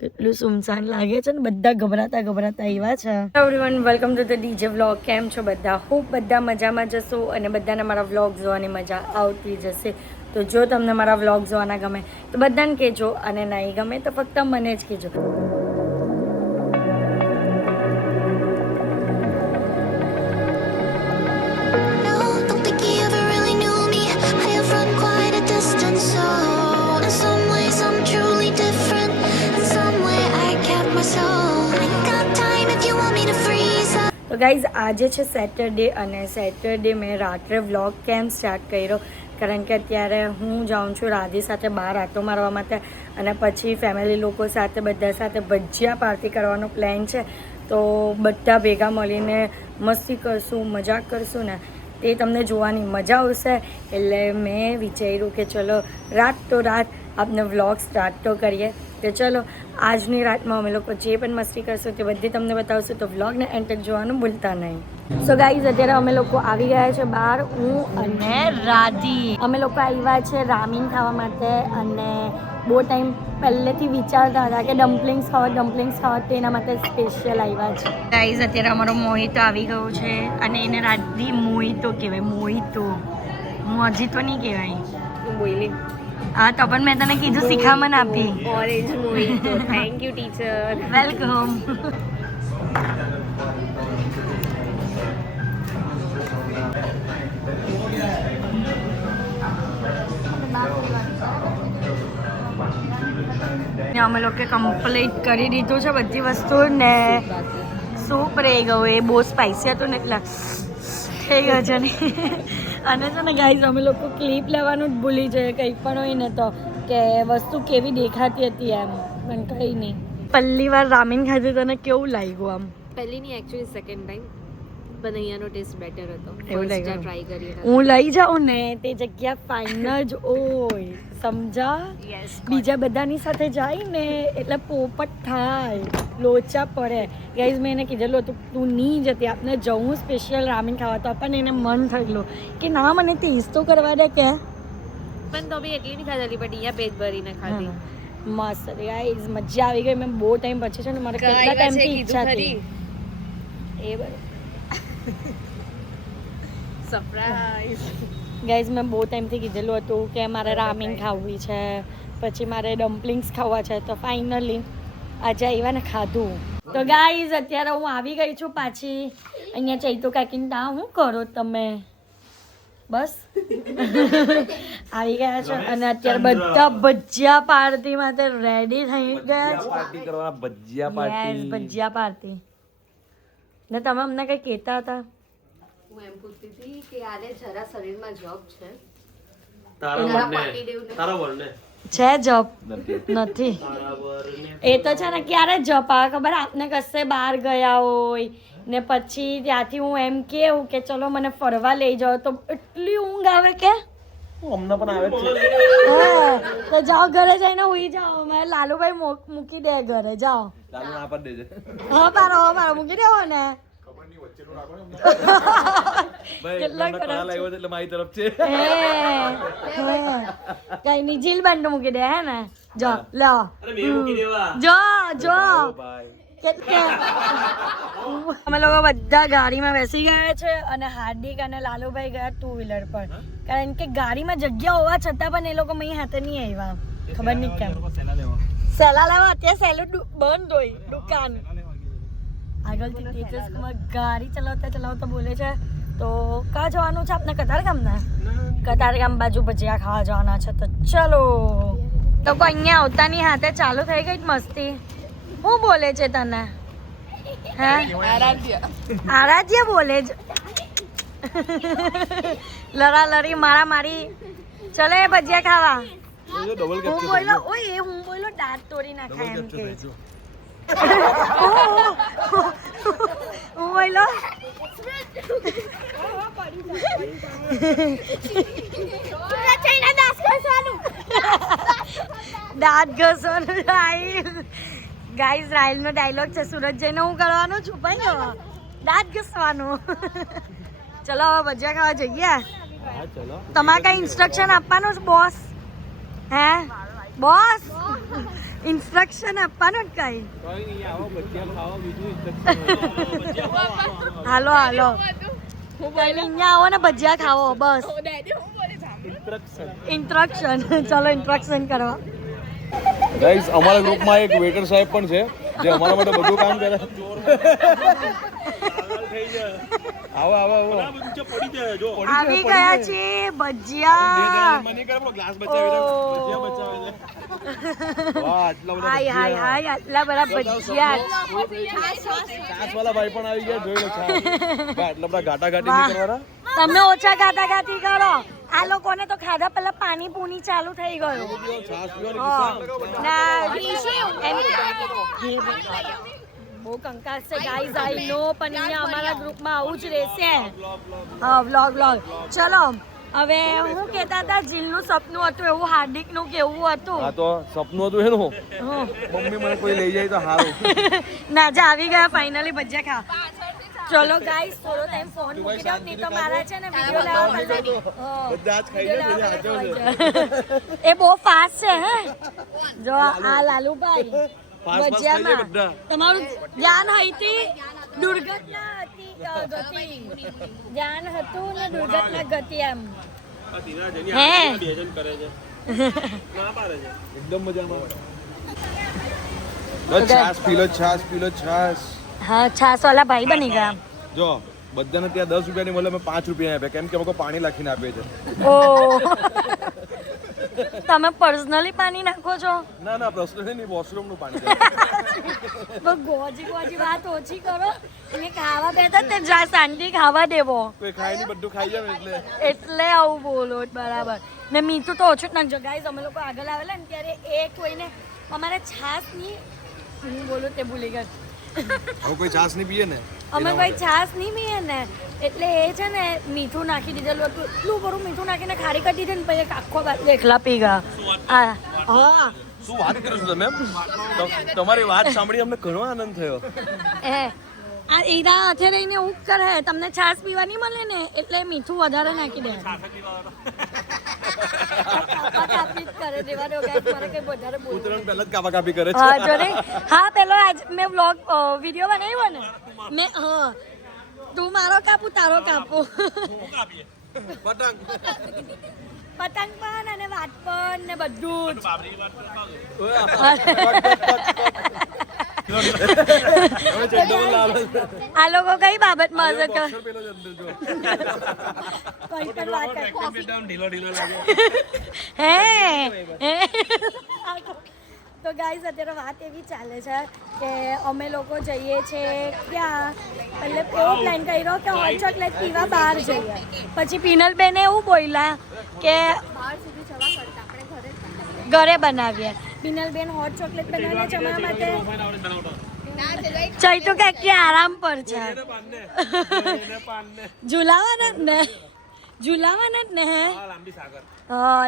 કેટલું સુમસાન લાગે છે ને, બધા ગભરાતા આવ્યા છે. Everyone, welcome to the DJ vlog. કેમ છો બધા? હોપ બધા મજામાં જશો અને બધાને મારા વ્લોગ જોવાની મજા આવતી જશે. તો જો તમને મારા વ્લોગ જોવાના ગમે તો બધાને કહેજો, અને નહીં ગમે તો ફક્ત મને જ કહેજો. તો ગાઈઝ, આજે છે સેટરડે, અને સેટરડે મેં રાત્રે વ્લોગ કેમ સ્ટાર્ટ કર્યો કારણ કે અત્યારે હું જાઉં છું રાધી સાથે બહાર આટો મારવા માટે, અને પછી ફેમિલી લોકો સાથે બધા સાથે ભજીયા પાર્ટી કરવાનો પ્લાન છે. તો બધા ભેગા મળીને મસ્તી કરશું, મજાક કરશું ને, તે તમને જોવાની મજા આવશે. એટલે મેં વિચાર્યું કે ચલો રાત તો રાત આપણે વ્લોગ સ્ટાર્ટ તો કરીએ. તો ચલો આજની રાતમાં અમે લોકો જે પણ મસ્તી કરશું તે બધી તમને બતાવશું. તો વ્લોગને એન્ડ તક જોવાનું ભૂલતા નહીં. સો ગાઈઝ, અત્યારે અમે લોકો આવી ગયા છે બહાર, હું અને રાધી. અમે લોકો આવ્યા છે રામીન ખાવા માટે, અને બહુ ટાઈમ પહેલેથી વિચારતા હતા કે ડમ્પલિંગ્સ ખાવા, તેના માટે સ્પેશિયલ આવ્યા છે. ગાઈઝ, અત્યારે અમારો મોહિતો આવી ગયો છે, અને એને રાધી મોહિતો કહેવાય. મોહિતો મોજીતો નહીં કહેવાય. બોલી હા, તો પણ મેં તને કીધું શિખામણ આપી. Orange મોહિતો. Thank you teacher. Welcome. અમે લોકો કમ્પ્લીટ કરી દીધું છે બધી વસ્તુ, ને સૂપ રહી ગયું. એ બહુ સ્પાઇસી હતું ને એટલે થઈ ગયો છે ને. અને છે ને ગાઈઝ, અમે લોકો ક્લિપ લેવાનું જ ભૂલી જઈએ કંઈ પણ હોય ને, તો કે વસ્તુ કેવી દેખાતી હતી એમ, પણ કંઈ નહીં. પહેલી વાર રામીન ખાધું, તને કેવું લાગ્યું આમ? પહેલી ની એક્ચ્યુઅલી સેકન્ડ ટાઈમ, પણ અહીંયાનો ટેસ્ટ બેટર હતો. એવું લાગ્યું? ટ્રાય કરીએ. હું લઈ જાઉં ને તે જગ્યા ફાઇન જ હોય, સમજા? બીજા બધાની સાથે જાય ને એટલે પોપટ થાય, લોચા પડે. ગાઈઝ, મેં એને કીધેલું હતું તું નહીં જતી, આપણે જવું સ્પેશિયલ રામીન ખાવા. તો પણ એને મન થયેલું કે ના, મને ટેસ્ટ તો કરવા દે કે. પણ તો બી એટલી નહીં ખાધેલી, પણ અહીંયા પેટ ભરીને ખાધી. મસ્ત ગાઈઝ, મજા આવી ગઈ. મેં બહુ ટાઈમ પછી છે ને, મારે કેટલા ટાઈમથી ઈચ્છા હતી. એ બરાબર. સરપ્રાઈઝ. ગાઈઝ, મેં બહુ ટાઈમથી કીધેલું હતું કે મારે રામીન ખાવી છે, પછી મારે ડમ્પલિંગ્સ ખાવા છે. તો ફાઇનલી આજે આવ્યા ને ખાધું. તો ગાઈઝ, અત્યારે હું આવી ગઈ છું પાછી અહીંયા ચૈતો કાકીને ત્યાં. શું કરો તમે? બસ આવી ગયા છો, અને અત્યારે બધા ભજીયા પાર્ટી માટે રેડી થઈ ગયા છે. ભજીયા પાર્ટી. ને તમે અમને કંઈ કહેતા હતા? હું એમ પૂછતી હતી કે આને જરા શરીરમાં જોબ છે. છે જોબ? નથી. એ તો છે ને, ક્યારે જોબ આવે ખબર? આપને કશે બહાર ગયા હોય ને પછી ત્યાંથી હું એમ કેવું કે ચલો મને ફરવા લઈ જાઓ, તો એટલી ઊંઘ આવે કે અમને પણ આવે છે. હા, તો જાઓ ઘરે જઈને હુઈ જાઓ. મેં લાલુભાઈ મૂકી દે ઘરે, જાઓ. લાલુ ના પાડ દેજે. હા પારો મૂકી દેવો ને. કેટલા કડા લાવ્યો એટલે મારી તરફ છે. કઈ ની જીલ બંધ મૂકી દે હે ને. જો લો, જો જો અમે લોકો બધા ગાડીમાં બેસી ગયા છે, અને હાર્દિક અને લાલુભાઈ ગયા 2 વ્હીલર પર, કારણ કે ગાડીમાં જગ્યા હોવા છતાં પણ એ લોકો અહીં હાથે નહીં આવ્યા. ખબર નહીં કેમ. સહેલા લેવા અત્યારે સહેલું બંધ હોય દુકાન. આગળથી તેજસ કુમાર ગાડી ચલાવતા બોલે છે તો ક્યાં જવાનું છે આપણે? કતારગામ બાજુ ભજીયા ખાવા જવાના છે. તો ચલો. તો કોઈ અહીંયા આવતા ની હાથે ચાલુ થઈ ગઈ મસ્તી. શું બોલે છે તને? હે, આરાધ્ય બોલે છે. લડાલડી મારામારી. ચલે ભજીયા ખાવા. હું બોલો દાંત તોડી નાખાય એમ કે છે. હું બોલો દાંત ઘસવાનું. ગાઈઝ, રાહિલનો ડાયલોગ છે. સુરત જઈને હું કરવાનું? છુપાઈ ગયો. દાંત ઘસવાનું. ચલો હવે ભજીયા ખાવા જઈએ. તમારે કઈ ઇન્સ્ટ્રક્શન આપવાનું છે બોસ? હે બોસ? ઇન્સ્ટ્રક્શન આપવાનો જ કઈ. કઈ નહીં આવો ભજીયા ખાવા બીજું ઇન્સ્ટ્રક્શન હાલો હાલો અહીંયા આવો ને ભજીયા ખાવો બસ. ઇન્સ્ટ્રક્શન ચલો ઇન્સ્ટ્રક્શન કરવા. ગાઈસ અમારા ગ્રુપમાં એક વેટર સાહેબ પણ છે જે અમારા માટે બધું કામ કરે. આવો આવો આવો આવી ગયા છે ભજીયા. ગ્લાસ બચાવી વાહ આટલા બધા હાય હાય હાય આટલા બધા ભજીયા. છાસ વાળા ભાઈ પણ આવી ગયા જોઈ લો છાસ. વાહ, આટલા બધા ગાટા ગાટી નહીં કરવાના. તમે ઓછા ગાતાગાતી કરો. આ લોકોને તો ખાધા પહેલા પાણી પૂની ચાલુ થઈ ગયું. છાસ પીવાની હા. કિસ્સા. ના બહુ કંકાસ છે ગાઈઝ આઈ નો પણ અહીંયા અમારા ગ્રુપમાં આવું જ રહેશે. હા વ્લોગ ચલો હવે હું કહેતા હતા જીલનું સપનું હતું એવું હાર્દિકનું કેવું હતું. હા તો સપનું હતું એનું હં. મમ્મી મને કોઈ લઈ જાય તો સારું. નાજા આવી ગયા ફાઇનલી ભજીયા ખાવા. ચલો ગાઈસ થોડો ટાઈમ ફોન મૂકી દો નહીં તો મારા છે ને વિડિયો લેવા બધા જ ખાઈ જાય બધા હાચો છે. એ બહુ ફાસ્ટ છે હે. જો આ લાલુભાઈ પાસ ખાઈ જાય ભજીયામાં બધા. તમારું ધ્યાન હતી દુર્ઘટના હતી ગતિ ધ્યાન હતું ને દુર્ઘટના ગતિ એમ હે એકદમ મજામાં. બસ છાસ પીલો છાસ. હા છાસ વાળા ભાઈ બની ગયા. જો બધાને ત્યાં 10 રૂપિયાની મળે અમે 5 રૂપિયા આપ્યા કેમ કે લોકો પાણી નાખીને આપે છે. ઓ તમે પર્સનલી પાણી નાખો છો. ના પ્રશ્ન નહીં વોશરૂમ નું પાણી. બસ ગોજી વાત ઓછી કરો. એને ખાવા બેઠા તે જા શાંતિ ખાવા દેવો. કોઈ ખાય નહીં બધું ખાઈ જાય એટલે. એટલે આવું બોલો બરાબર. ને મીઠું તો ઓછું જ નાખજો ગાઈઝ. અમે લોકો આગળ આવેલા ને ત્યારે એ કોઈને અમારે છાસની હું બોલું તે ભૂલી ગઈ. હવે કોઈ છાસ નહીં પીએ ને અમે કોઈ છાસ નહીં પીએ ને એટલે એ છે ને મીઠું નાખી દીધેલું હતું. એટલું બરું મીઠું નાખીને ખારી કરી દીધી ને પછી આખો બાજુ એકલા પી ગયા. હા શું વાત કરો છો તમે? તમારી વાત સાંભળી અમને ઘણો આનંદ થયો. એ આ ઈરા હાથે રહીને હું કરે તમને છાસ પીવાની મળે ને એટલે મીઠું વધારે નાખી દે. કાપી કરે દેવા દો ગાઈસ મારે કઈ વધારે બોલ. ઉતરણ પહેલા જ કાપી કરે છે. હા જો રે હા પેલો આજ મેં વ્લોગ વિડિયો બનાવ્યો ને મેં હા તું મારો કાપું તારો કાપું. પતંગ પણ અને વાત પણ ને બધું જ. આ લોકો કઈ બાબતમાં હશે કે કોઈ પણ વાત હે તો ગાઈઝ અત્યારે વાત એવી ચાલે છે કે અમે લોકો જઈએ છીએ ક્યાં એટલે એવો પ્લાન કર્યો કે હોટ ચોકલેટ પીવા બહાર જઈએ. પછી પિનલબેને એવું બોલ્યા કે ઘરે બનાવીએ. પિનલબેન હોટ ચોકલેટ બનાવીને છે અમારા માટે. ચૈતુ કાકી આરામ પર છે. ઝુલાવાના જ ને હે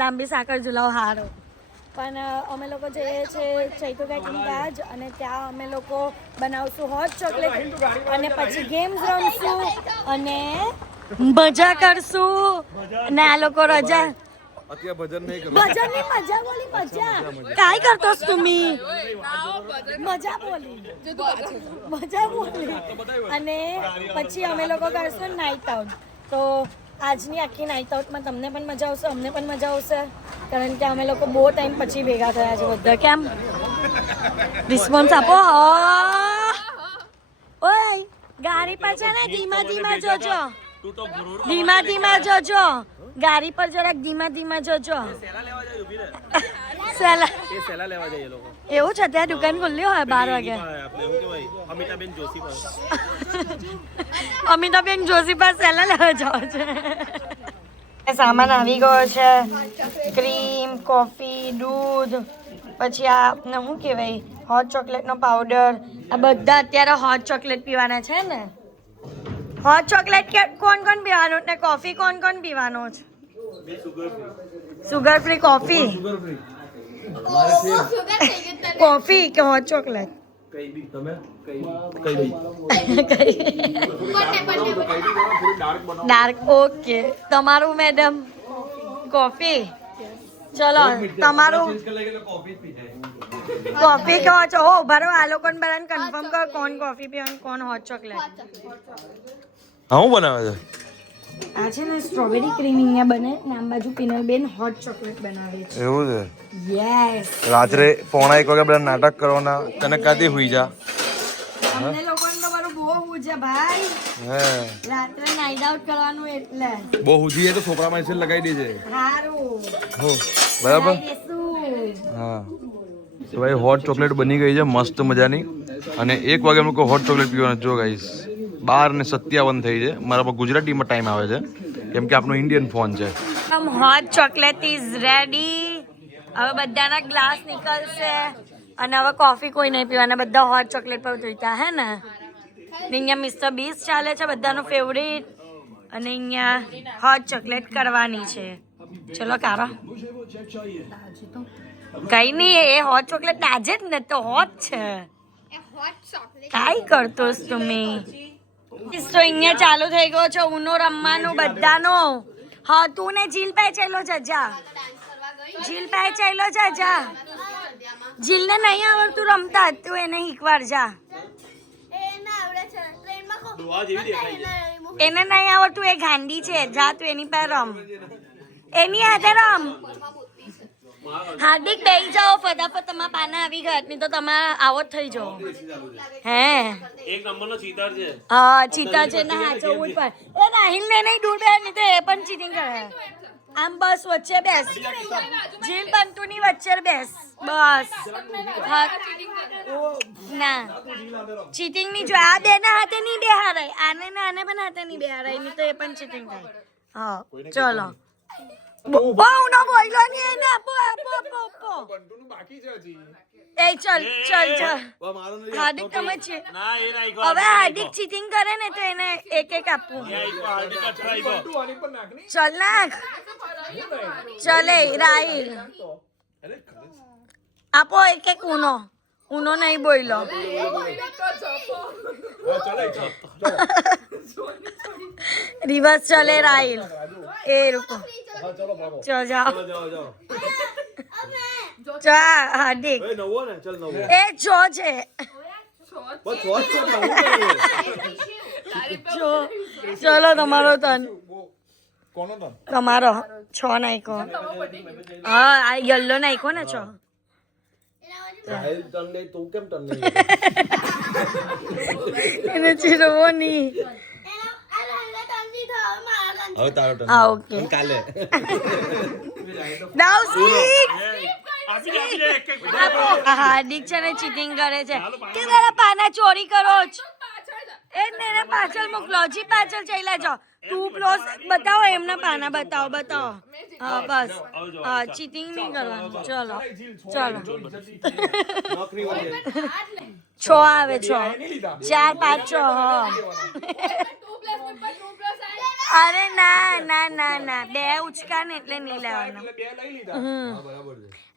લાંબી સાકર ઝુલાવ હારો. પણ અમે લોકો જઈએ છીએ ચૈતુ કાકીની બાજ અને ત્યાં અમે લોકો બનાવશું હોટ ચોકલેટ અને પછી ગેમ્સ રમશું અને મજા કરશું અને આ લોકો રજા અત્યારે ભજન નહીં કરું. ભજનની મજા બોલી મજા काय करतोस तुम्ही મજા બોલી અને પછી અમે લોકો કરશું નાઇટ આઉટ. તો આજની આખી નાઇટ આઉટમાં તમને પણ મજા આવશે અમને પણ મજા આવશે કારણ કે અમે લોકો બહુ ટાઈમ પછી ભેગા થયા છે બધા. કેમ રિસ્પોન્સ આપો. ઓય ગાડી પર છે ને ધીમા જોજો ગાડી પર જરાક ધીમા જોજો. સેલા લેવા જાય લોકો. એવું છે ત્યાં દુકાન ખુલ્લી હોય 12 વાગે. અમિતાબેન જોશી પાસે સેલા લેવા જાવ છે. સામાન આવી ગયો છે ક્રીમ કોફી દૂધ પછી આ શું કહેવાય હોટ ચોકલેટનો પાવડર. આ બધા અત્યારે હોટ ચોકલેટ પીવાના છે ને. હોટ ચોકલેટ કોણ પીવાનું ને કોફી કોણ પીવાનું છે. સુગર ફ્રી કોફી કોફી કે હોટ ચોકલેટ કઈ બી તમે કઈ ડાર્ક ઓકે. તમારું મેડમ કોફી. ચલો તમારું કોફી કહો છો હો ભરો આ લોકોને બધાને કન્ફર્મ કરો કોણ કોફી પીવાનું કોણ હોટ ચોકલેટ હા હું બનાવે છે આ છે ને સ્ટ્રોબેરી ક્રીમ અહીંયા બને ને આમ બાજુ પિનલબેન હોટ ચોકલેટ બનાવે છે એવું છે યસ રાત્રે 1:30 વાગે બધા નાટક કરવાના તને કાદી હુઈ જા અમને લોકોને તો મારું બહુ હું છે ભાઈ હે રાત્રે નાઈટ આઉટ કરવાનું એટલે બહુ હુજી છે તો છોકરામાં એસે લગાવી દેજે સારું હો બરાબર દેશું હા તો ભાઈ હોટ ચોકલેટ બની ગઈ છે મસ્ત મજાની અને 1 વાગે અમને હોટ ચોકલેટ પીવાનું જો ગાઈસ 12:57 થઈ છે મારા પર ગુજરાતીમાં ટાઈમ આવે છે કેમ કે આપણો ઇન્ડિયન ફોન છે હોટ ચોકલેટ ઇઝ રેડી હવે બધાના ગ્લાસ નીકળશે અને હવે કોફી કોઈ નહીં પીવાના બધા હોટ ચોકલેટ પર જોઈતા હે ને અહીંયા મિસ્ટર બીસ ચાલે છે બધાનો ફેવરેટ અને અહીંયા હોટ ચોકલેટ કરવાની છે ચલો કારો કઈ નહીં એ હોટ ચોકલેટ આજે જ ને તો હોટ છે કાઈ કરતોસ તમે તો અહીંયા ચાલુ થઈ ગયો છે ઉનો રમવાનું બધાનો હા તું ને જીલ પે ચાલો જજા જીલ પે ચાલો જજા જીલને નહીં આવડતું રમતા તું એને શીખવાડ જા એને નહીં આવડતું એ ગાંડી છે જા તું એની પાસે રમ એની હાથે રમ હાર્દિક બેસી જાઓ ફટાફટ તમારા પાના આવી ગયા નહીં તો તમારા આવો જ થઈ જાઓ હે એક નંબરનો ચીતર છે હા ચીતા છે ને હાચવવું જ પડે એ નાહિલ ને નહીં દૂર બે નહીં તો એ પણ ચીટિંગ કરે આમ બસ વચ્ચે બેસ જીલ બંતુની વચ્ચે બેસ બસ ના ચીટિંગ નહીં જો આ બે ના હાથે નહીં બેહારાય આને ને આને પણ હાથે નહીં બેહારાય નહીં તો એ પણ ચીટિંગ થાય હા ચલો બહુ ન બોલ્યો નહીં એને આપો આપો આપો આપો એ ચલ ચલ ચલ હાર્દિક તમે છે ના એ નહીં હવે હાર્દિક ચીટિંગ કરે ને તો એને એક એક આપવું ચલ નાખ ચલે રાહિલ આપો એક એક ઉનો નહીં બોલ્યો રિવર્સ ચલે રાહિલ એ રૂકો ચલ જાઓ ચા હાર્દિક એ જો છે ચલો તમારો ટર્ન તમારો 6 નાખો હા આ યલો નાખો ને 6 એને ચીરવો નહીં હા ઓકે નાઉ સ્લીપ હાર્દિક છે ને ચીટિંગ કરે છે કે મારા પાના ચોરી કરો છો એ ને એને પાછળ મોકલો જી પાછળ ચાલ્યા જાઓ તું પ્લોસ બતાવો એમના પાના બતાવો હા બસ હા ચીટિંગ નહીં કરવાનું ચલો છ આવે 6 4 5 6 હા અરે ના બે ઉચકા ને એટલે નહીં લેવાના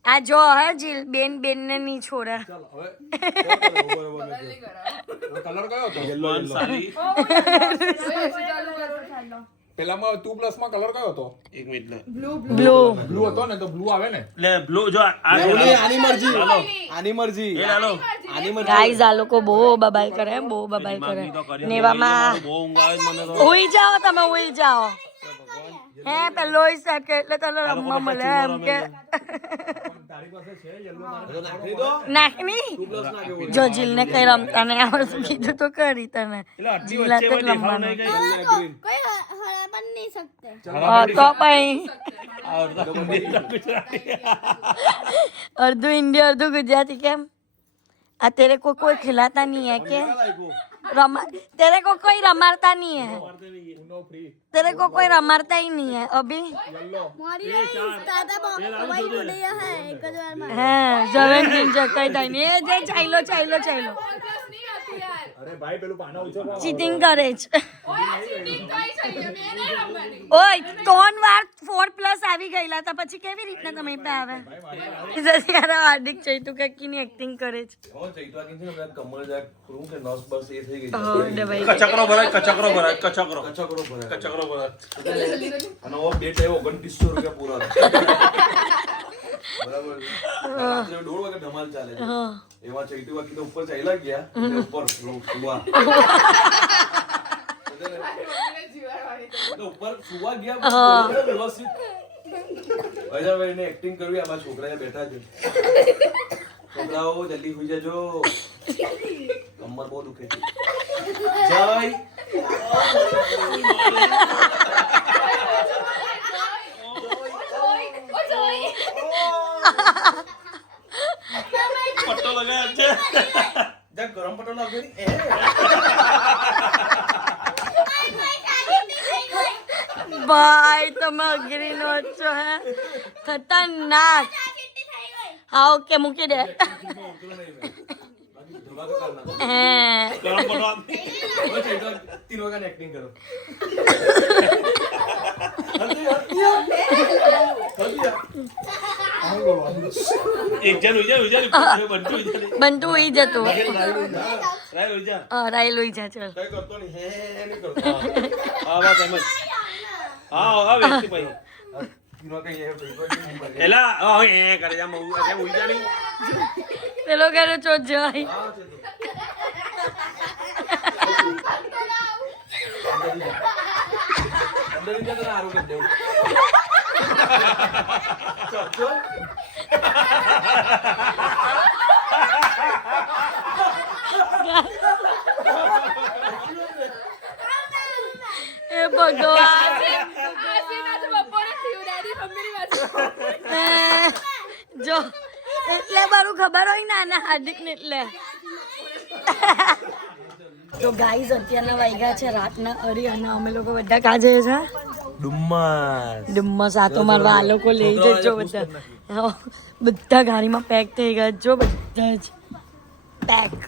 આ જો હે જીલ બેન ને નહીં છોડે કલર કયો હતો પેલામાં 2 પ્લસ માં કલર કયો હતો એક મિનિટ બ્લુ હતો ને તો બ્લુ આવે ને લે બ્લુ જો આની મરજી એ લાલો ગાઈઝ આ લોકો બહુ બબાલ કરે નેવામાં બહુ ઊંઘ આવે છે મને તો ઉઈ જાઓ તમે ઉઈ જાઓ હે પેલો સ્ટાર્ટ કરે એટલે તને રમવા મળે એમ કે નાખની જો જીલ ને કઈ રમતા નહીં આવડતું કીધું તો કરી તને જીલા તે રમવાનું તો પછી અર્ધું હિન્દી અર્ધું ગુજરાતી કેમ आ तेरे को कोई खिलाता नहीं है क्या तेरे को कोई रमारता नहीं है तेरे को कोई रमारता ही नहीं है अभी हाँ जवन दिन जकाई था नहीं जे चाइलो અરે ભાઈ પેલું પાના ઉછો ચીટિંગ કરે છે ઓય 3 વાર 4+ આવી ગયેલા હતા પછી કેવી રીતના તમે પે આવે યાર હાર્દિક ચૈતુ કાકીની એક્ટિંગ કરે છે કમળ જાય ક્રૂ કે નસ બસ એ થઈ ગઈ ઓડે ભાઈ કચકરો ભરાય અને ઓ ડેટ આવ્યો 2900 રૂપિયા પૂરા બરાબર છે. રાત્રે 1:30 વાગે ધમાલ ચાલે છે. એમાં ચૈતુ બાકી તો ઉપર ચાલ્યા ગયા એટલે ઉપર સુવા તો ઉપર સુવા ગયા વ્યવસ્થિત અજયભાઈને એક્ટિંગ કરવી. આમાં છોકરા બેઠા છે. છોકરાઓ જલ્દી સુઈ જજો, કમર બહુ દુખે છે. જય પટ્ટો લગાવ્યો છે. જા ગરમ પટ્ટો લાવજો ને. ભાઈ તમે અઘરી નો છો હે, ખતરનાક. હા ઓકે મૂકી દે. ધમાકા કર નાખો. હે ગરમ પટ્ટો આપ. હવે ચૈતુ 3 વાગ્યાની એક્ટિંગ કરો. એક જણ ઉઈ જા બંટુ ઉઈ જા. બંટુ ઉઈ જતો. રાય ઉઈ જા. રાયલ ઉઈ જા. ચલ કઈ કરતો નહીં. હે નહીં કરતો. હા વાત એમ જ. હા વ્યક્તિ ભાઈ. 3 વાગે એ ભાઈ એલા હા એ કરે જા મઉ કે ઉઈ જા નહીં. પેલો કરે ચો જાય. હા ચૈતુ. અંદર ની જતો આરું કરી દેવું. ચલ એ ભગવાન. જો એટલે મારું ખબર હોય ને આના હાર્દિક ને એટલે. તો ગાઈઝ અત્યારના વાગ્યા છે રાતના 2:30 અને અમે લોકો બધા કાં જઈએ છે ડુમ્મસ. આ તો મારવા આ લોકો લઈ જજો બધા. હા, બધા ગાડીમાં પેક થઈ ગયા જો, બધા જ પેક.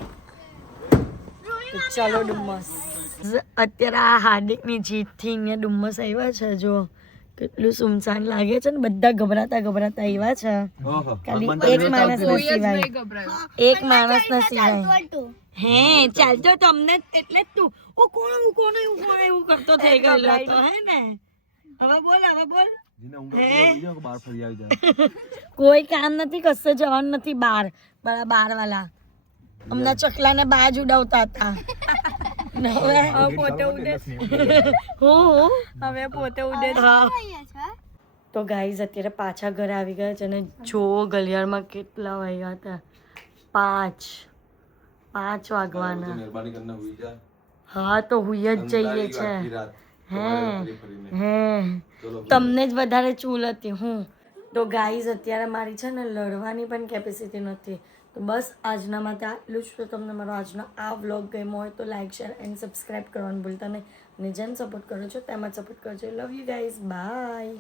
ચાલો ડુમ્મસ. અત્યારે આ હાર્દિકની જીતથી અહીંયા ડુમ્મસ આવ્યા છે. જો કેટલું સુમસાન લાગે છે ને, બધા ગભરાતા આવ્યા છે. ખાલી એક માણસ ના સિવાય, એક માણસ ના સિવાય. હે ચાલતો તમને એટલે જ તું કોણ એવું કરતો થઈ ગયેલો હતો હે ને. હવે બોલ કોઈ કામ નથી, કશે જવાનું નથી બહાર. બરા બાર વાલા હમણાં ચકલાને બાજ ઉડાવતા હતા. હવે પોતે ઉડે. હવે પોતે ઉડે. તો ગાઈઝ અત્યારે પાછા ઘરે આવી ગયા છે અને જો ઘડિયાળમાં કેટલા વાગ્યા હતા. 5 વાગવાના. મહેરબાની કરીને હુઈ જા. હા તો હુઈ જ જઈએ છે. હે તમને જ વધારે ચૂલ હતી હું. તો ગાઈઝ અત્યારે મારી છે ને લડવાની પણ કેપેસિટી નથી. તો બસ આજના માટે આટલું જ. તો તમને મારો આજનો આ વ્લોગ ગમ્યો હોય તો લાઈક શેર એન્ડ સબસ્ક્રાઈબ કરવાનું ભૂલતા નહીં. અને જેમ સપોર્ટ કરો છો તેમ જ સપોર્ટ કરજો. Love you guys. બાય.